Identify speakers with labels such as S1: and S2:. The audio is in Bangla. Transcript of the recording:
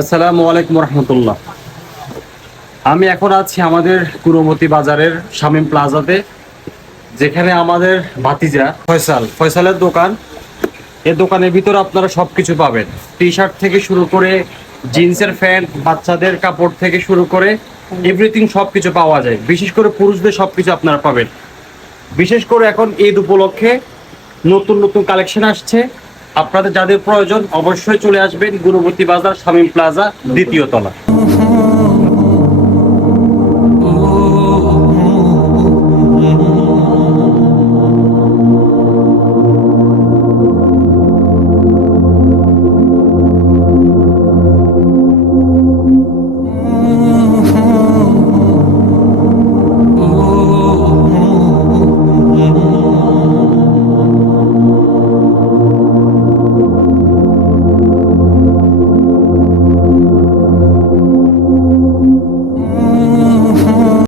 S1: আসসালামু আলাইকুম রহমতুল্লাহ। আমি এখন আছি আমাদের কুরমতি বাজারের শামীম প্লাজাতে, যেখানে আমাদের ভাতিজা ফয়সাল। ফয়সালের দোকান এই দোকানের ভিতরে আপনারা সবকিছু পাবেন। টি শার্ট থেকে শুরু করে জিন্সের প্যান্ট, বাচ্চাদের কাপড় থেকে শুরু করে এভরিথিং সবকিছু পাওয়া যায়। বিশেষ করে পুরুষদের সবকিছু আপনারা পাবেন। বিশেষ করে এখন ঈদ উপলক্ষে নতুন নতুন কালেকশন আসছে। আপনাদের যাদের প্রয়োজন অবশ্যই চলে আসবেন গুরুবতী বাজার শামীম প্লাজা দ্বিতীয় তলা।